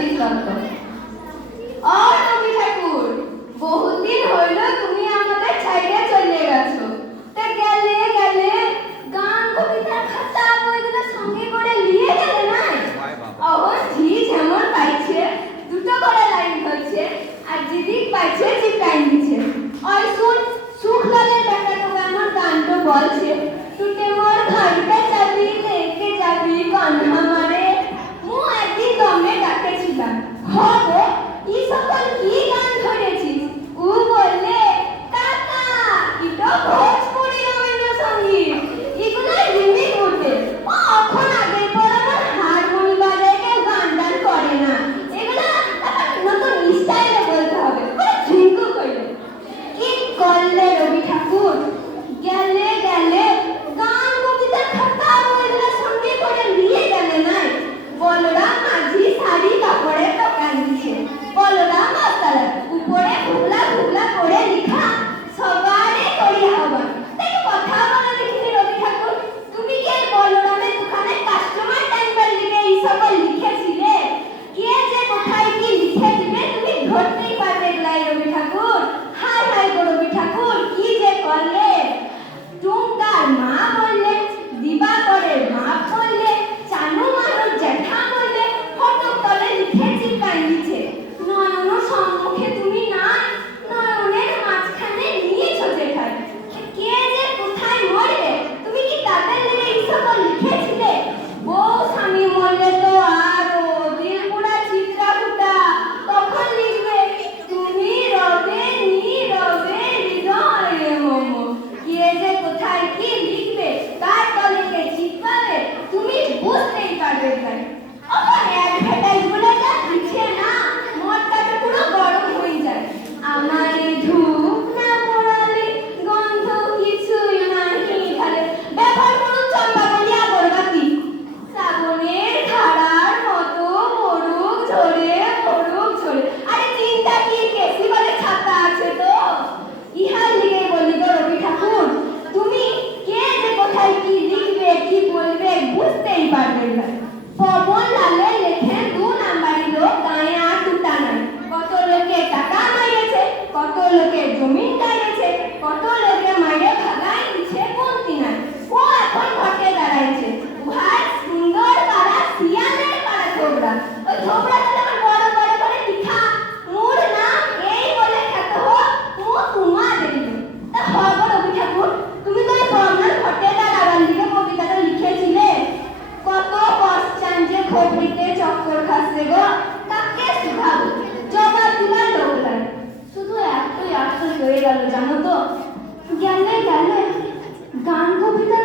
দেবাশিস দত্ত। রবি ঠাকুর, বহুদিন হইল তুমি আমাদের ছাইড়ে চলে গেছো। তা গেলে গেলে গান কবিতার খাতা বইগুলো সঙ্গে করে নিয়ে গেলে নাই? ঝি যেমন পাইছে দুটো করে লাইন ধরছে, আর যেদিক পাইছে চিপকাইন দিচ্ছে। ওই শুন, সুখলালের বেটা তো আমার গানটা বলছে, টুটে মোর ঘরটা যাবি লেকে যাবি কান্না মারে। মু একদিন দমে ডাকেছিলাম, হবো ই সকল কি গান ধরেছিস? ও বললে, কাকা এটা ভোজপুরি রবীন্দ্রসঙ্গীত, এগুলো রিমিক উঠে। এখন আগের পর আমার হারমোনি বাজায় কেউ গান টান করে না, এগুলো নতুন স্টাইলে বলতে হবে। ঝিঙ্কু করলে কি করলে রবি ঠাকুর? গেলে গেলে গান কবিতার খাতা বইগুলো সঙ্গে করে নিয়ে গেলে নাই? বলরাম মাঝি শাড়ি কাপড়ে দোকান দিছে, বলরাম মাস্টার উপরে ঘুগলা ঘুগলা করে লিখা সবারে করি আহ্বান। তাই কথা বলা দেখিনি রবি ঠাকুর, তুমি কি বলরামের দোকানে কাস্টমার টাইমবার লিখে এই সকল লিখেছিলে? কে যে কোথায় কি লিখে দিবে তুমি ধরতেই পারবে না রবি ঠাকুর। হায় হায় গো রবি ঠাকুর, কি যে করলে! টুঙ্কার মা বললে, দিবাকরের মা বললে, চানু মানুষ জ্যাঠা বললে, ফটক তলে লিখে চিপকাই দিচ্ছে। নয়ন সম্মুখে তুমি নাই, নয়নের মাঝখানে নিয়েছো যেখানে। কে যে কোথায় মরবে তুমি কি তাদের লেগে এই সকল লিখেছিলে? বউ স্বামী মরলে তো আরো দিল পুরা চিত্রা ফুটা, তখন লিখবে তুমি রবে নীরবে হৃদয়ে মম। কে যে কোথায় কি লিখবে, তার তলে কে চিপকাবে, তুমি বুঝতেই পারবে না। অ্যাডভার্টাইজগুলো যা দিচ্ছে না, মনটাকে পুরো গরম হয়ে যায়। আমার ধূপ না পোড়ালে গন্ধ কিছুই নাহি ঢালে, ব্যবহার করুন চম্পাকলি আগরবাতি। শ্রাবণের ধারার মতো পড়ুক ঝরে পড়ুক ঝরে। আরে চিন্তা কি, কেসি বলে ছাতা আছে তো। ইহার লিগে বলি গো রবি ঠাকুর, তুমি কে যে কোথায় কি লিখবে কি বলবে বুঝতেই পারবে না। পবন লালে লেখে 2 নাম্বারি লোক গায়ে আর টুটা নাই। কত লোকে টাকা মাইরেছে, কত লোকে জমিন দাঁড়িয়েছে, কত লোকে মাইরে ভাগাই দিচ্ছে কোনটি নাই। ও এখন ঘটে দাঁড়াইছে, উহার সুন্দর পাড়া শিয়ালের পাড়া থোবড়া। ওই থোবড়াটা আমার বড় বড় করে লিখা, মোর নাম এই বলে খ্যাত হোক ও তোমা দেব। তা হয় গো রবি ঠাকুর, তুমি তো বর্ণার ঘটে দাঁড়াবার লিখে কবিতাটা লিখেছিলে। কত পশ্চান যে খবরিতে চক্কর খাচ্ছে গো, তাকে শুধাবো, জবাব দিবার লোক নাই। শুধু এতই আশ্চর্য হয়ে গেল জানো তো, গেলে গেলে গান কবিতার